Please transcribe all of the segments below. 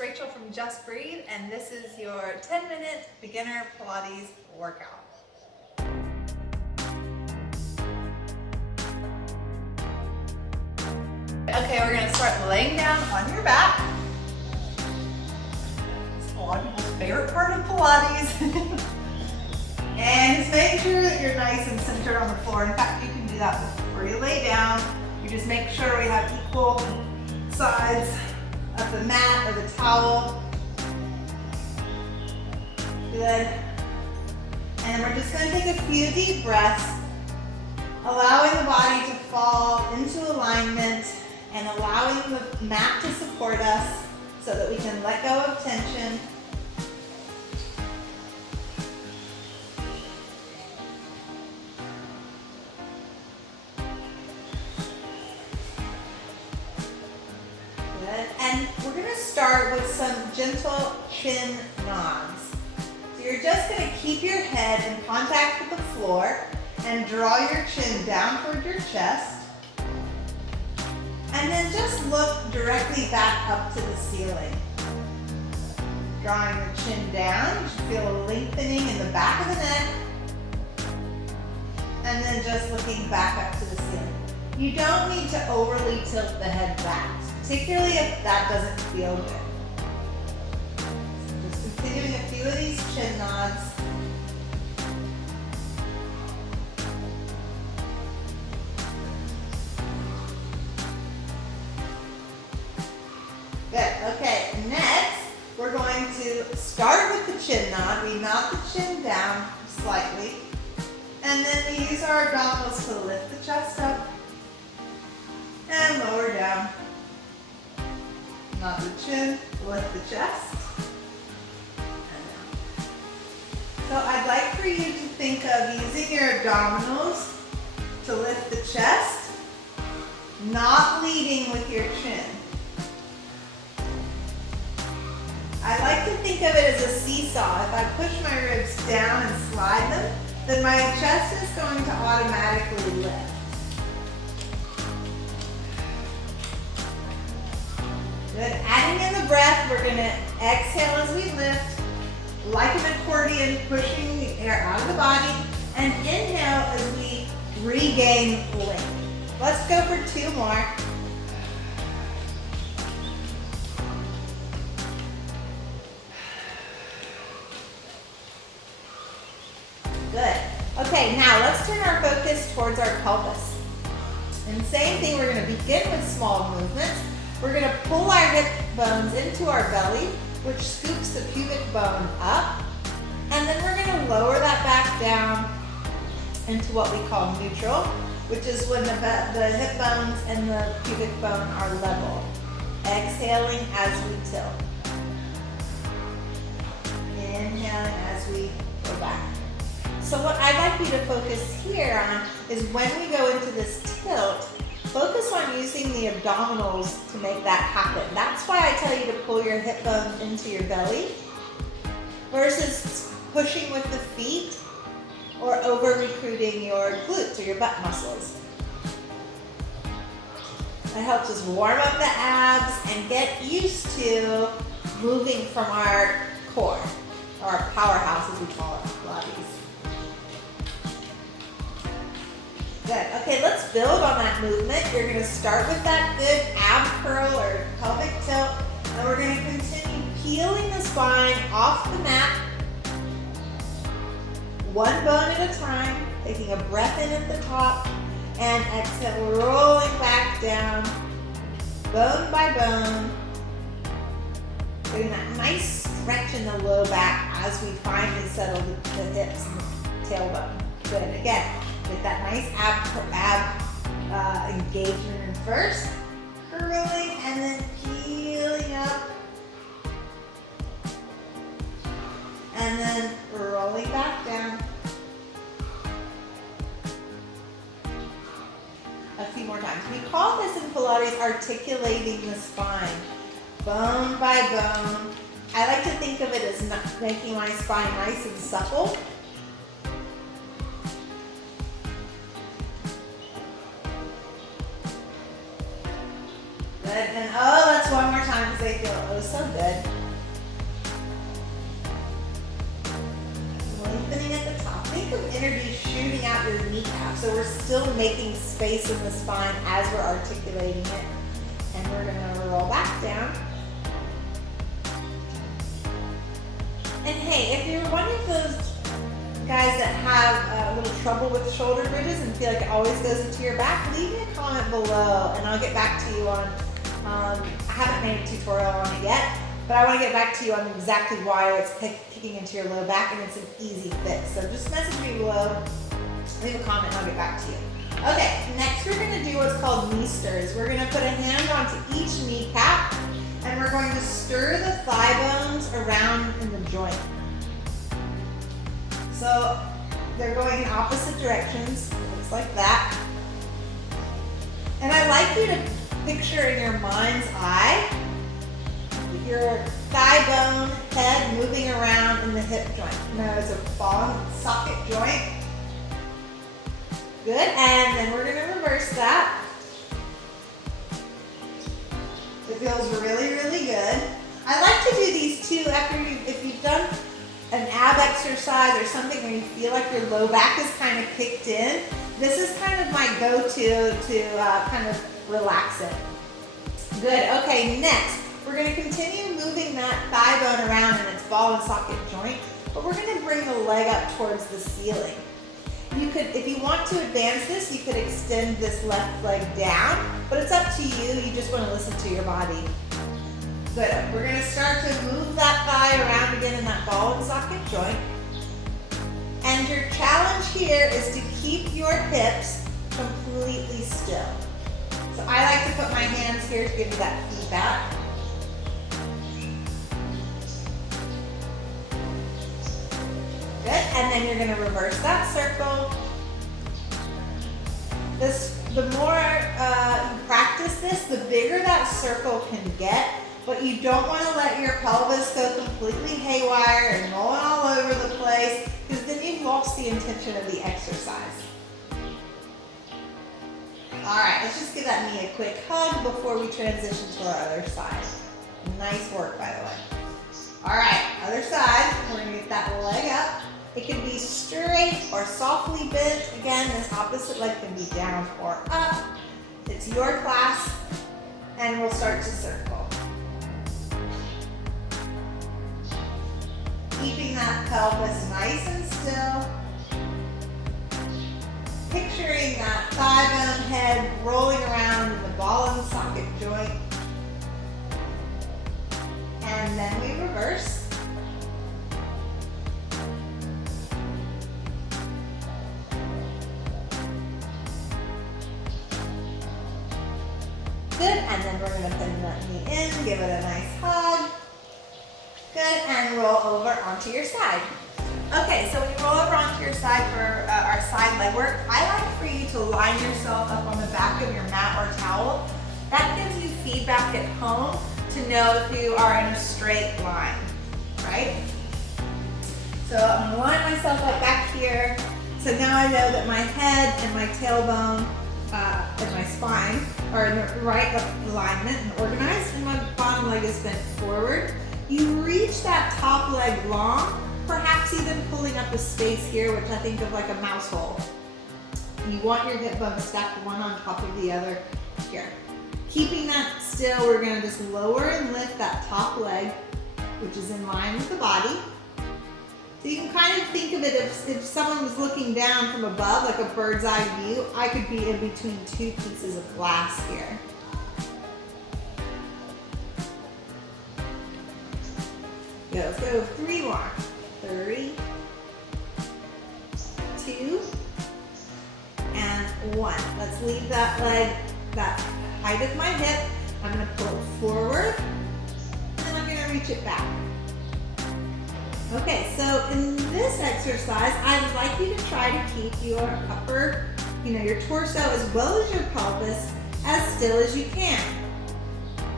Rachel from Just Breathe, and this is your 10-minute beginner Pilates workout. Okay, we're going to start laying down on your back. It's a lot of people's favorite part of Pilates. And just make sure that you're nice and centered on the floor. In fact, you can do that before you lay down. You just make sure we have equal sides of the mat or the towel. Good. And we're just going to take a few deep breaths, allowing the body to fall into alignment and allowing the mat to support us so that we can let go of tension. And we're going to start with some gentle chin nods. So you're just going to keep your head in contact with the floor and draw your chin down toward your chest. And then just look directly back up to the ceiling. Drawing your chin down, you should feel a lengthening in the back of the neck. And then just looking back up to the ceiling. You don't need to overly tilt the head back, particularly if that doesn't feel good. Just continuing a few of these chin nods. Good, okay, next we're going to start with the chin nod. We nod the chin down slightly, and then we use our abdominals to lift the chest up and lower down. Nod the chin, lift the chest. So I'd like for you to think of using your abdominals to lift the chest, not leading with your chin. I like to think of it as a seesaw. If I push my ribs down and slide them, then my chest is going to automatically lift. Good. Adding in the breath, we're going to exhale as we lift, like an accordion, pushing the air out of the body, and inhale as we regain length. Let's go for 2 more. Good. Okay, now let's turn our focus towards our pelvis. And same thing, we're going to begin with small movements. We're going to pull our hip bones into our belly, which scoops the pubic bone up. And then we're going to lower that back down into what we call neutral, which is when the hip bones and the pubic bone are level. Exhaling as we tilt. Inhaling as we go back. So what I'd like you to focus here on is when we go into this tilt, focus on using the abdominals to make that happen. That's why I tell you to pull your hip bones into your belly versus pushing with the feet or over-recruiting your glutes or your butt muscles. That helps us warm up the abs and get used to moving from our core, or our powerhouse as we call it, Pilates. Good. Okay, let's build on that movement. You're going to start with that good ab curl or pelvic tilt, and we're going to continue peeling the spine off the mat, one bone at a time, taking a breath in at the top, and exhale, rolling back down, bone by bone, getting that nice stretch in the low back as we finally settle the hips and the tailbone. Good. Again. Get that nice ab engagement in first, curling, and then peeling up, and then rolling back down. A few more times. We call this in Pilates articulating the spine, bone by bone. I like to think of it as making my spine nice and supple. And oh, let's one more time. they feel oh so good. Lengthening at the top. Think of energy shooting out your kneecap. So we're still making space in the spine as we're articulating it. And we're gonna roll back down. And hey, if you're one of those guys that have a little trouble with shoulder bridges and feel like it always goes into your back, leave me a comment below and I'll get back to you on, I haven't made a tutorial on it yet, but I want to get back to you on exactly why it's kicking into your low back, and it's an easy fix. So just message me below, leave a comment, and I'll get back to you. Okay, next we're going to do what's called knee stirs. We're going to put a hand onto each kneecap, and we're going to stir the thigh bones around in the joint. So they're going in opposite directions, looks like that. And I'd like you to picture in your mind's eye your thigh bone head moving around in the hip joint. Now it's a ball and socket joint. Good, and then we're gonna reverse that. It feels really, really good. I like to do these too after if you've done an ab exercise or something where you feel like your low back is kind of kicked in. This is kind of my go-to to kind of relax it. Good, okay, next, we're gonna continue moving that thigh bone around in its ball and socket joint, but we're gonna bring the leg up towards the ceiling. You could, if you want to advance this, you could extend this left leg down, but it's up to you. You just wanna listen to your body. Good, we're gonna start to move that thigh around again in that ball and socket joint. And your challenge here is to keep your hips completely still. So I like to put my hands here to give you that feedback. Good, and then you're gonna reverse that circle. The more you practice this, the bigger that circle can get, but you don't wanna let your pelvis go completely haywire and rolling all over the place, because then you've lost the intention of the exercise. All right, let's just give that knee a quick hug before we transition to our other side. Nice work, by the way. All right, other side, we're gonna get that leg up. It can be straight or softly bent. Again, this opposite leg can be down or up. It's your class, and we'll start to circle. Keeping that pelvis nice and still. Picturing that thigh bone head rolling around in the ball and socket joint. And then we reverse. Good, and then we're gonna pin that knee in, give it a nice hug. Good, and roll over onto your side. Okay, so when you roll over onto your side for our side leg work, I like for you to line yourself up on the back of your mat or towel. That gives you feedback at home to know if you are in a straight line, right? So I'm gonna line myself up back here. So now I know that my head and my tailbone and my spine are in the right alignment and organized, and my bottom leg is bent forward. You reach that top leg long, perhaps even pulling up a space here, which I think of like a mouse hole. You want your hip bones stacked one on top of the other here. Keeping that still, we're gonna just lower and lift that top leg, which is in line with the body. So you can kind of think of it if someone was looking down from above, like a bird's eye view, I could be in between two pieces of glass here. Good, let's go 3 more. 3, 2, and 1. Let's leave that leg, that height of my hip. I'm gonna pull it forward, and then I'm gonna reach it back. Okay, so in this exercise, I'd like you to try to keep your upper, your torso as well as your pelvis as still as you can.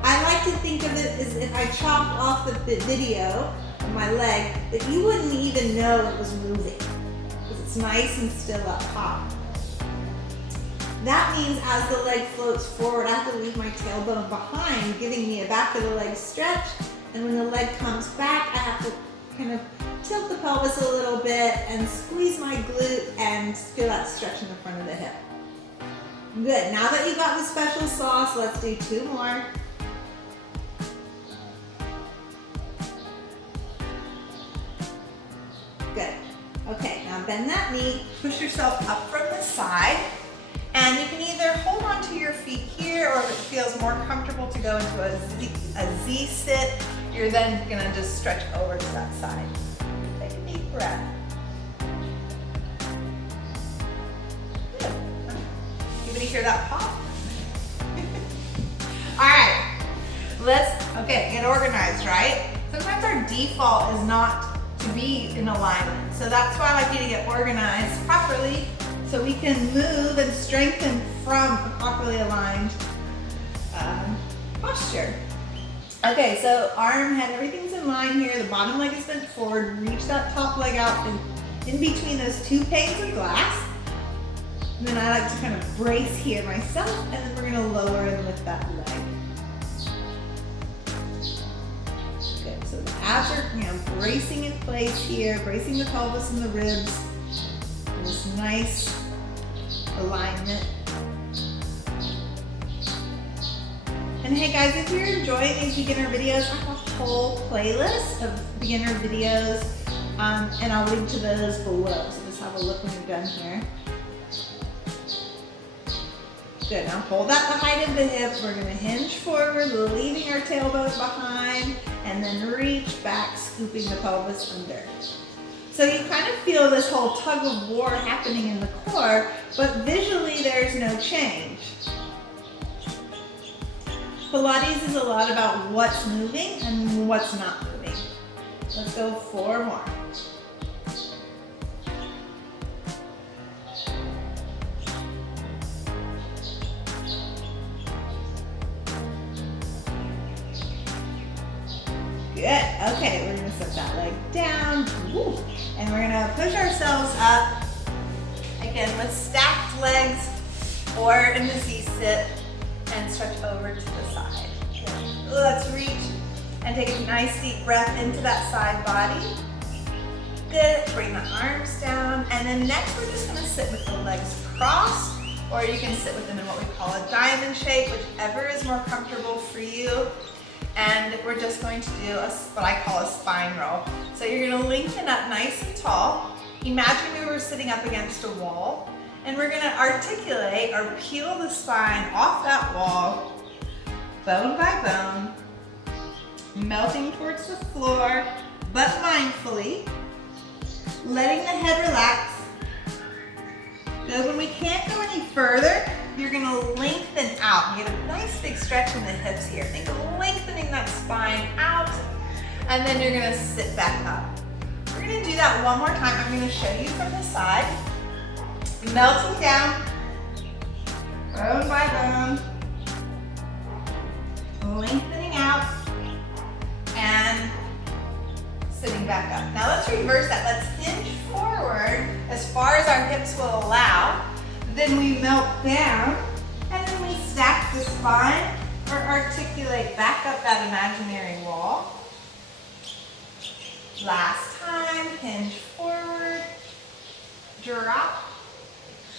I like to think of it as if I chopped off the video of my leg, that you wouldn't even know it was moving, because it's nice and still up top. That means as the leg floats forward, I have to leave my tailbone behind, giving me a back of the leg stretch. And when the leg comes back, I have to kind of tilt the pelvis a little bit and squeeze my glute and feel that stretch in the front of the hip. Good, now that you've got the special sauce, let's do 2 more. Good. Okay, now bend that knee, push yourself up from the side, and you can either hold on to your feet here, or if it feels more comfortable to go into a Z sit, you're then gonna just stretch over to that side. Take a deep breath. Good. Anybody hear that pop? All right, okay, get organized, right? Sometimes our default is not to be in alignment. So that's why I like you to get organized properly so we can move and strengthen from a properly aligned posture. Okay, so arm, head, everything's in line here. The bottom leg is bent forward. Reach that top leg out in between those 2 panes of glass. And then I like to kind of brace here myself, and then we're gonna lower and lift that leg. Good, so the abs are bracing in place here, bracing the pelvis and the ribs. This nice alignment. And hey guys, if you're enjoying these beginner videos, I have a whole playlist of beginner videos, and I'll link to those below. So just have a look when you're done here. Good, now hold at the height of the hips. We're gonna hinge forward, leaving our tailbone behind, and then reach back, scooping the pelvis under. So you kind of feel this whole tug of war happening in the core, but visually there's no change. Pilates is a lot about what's moving and what's not moving. Let's go 4 more. Good, okay, we're gonna set that leg down. Woo. And we're gonna push ourselves up, again with stacked legs or in the Z-sit, and stretch over to the side. Good. Let's reach and take a nice deep breath into that side body. Good, bring the arms down, and then next we're just gonna sit with the legs crossed, or you can sit with them in what we call a diamond shape, whichever is more comfortable for you. And we're just going to do what I call a spine roll. So you're gonna lengthen up nice and tall. Imagine we were sitting up against a wall, and we're gonna articulate or peel the spine off that wall, bone by bone, melting towards the floor, but mindfully, letting the head relax. Good, when we can't go any further, you're gonna lengthen out. You get a nice big stretch in the hips here. Think of lengthening that spine out, and then you're gonna sit back up. We're gonna do that one more time. I'm gonna show you from the side. Melting down, bone by bone, lengthening out, and sitting back up. Now let's reverse that. Let's hinge forward as far as our hips will allow. Then we melt down, and then we stack the spine or articulate back up that imaginary wall. Last time, hinge forward, drop,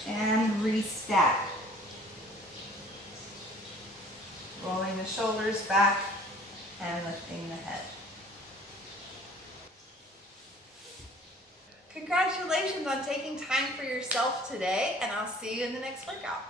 and restack. Rolling the shoulders back and lifting the head. Congratulations on taking time for yourself today, and I'll see you in the next workout.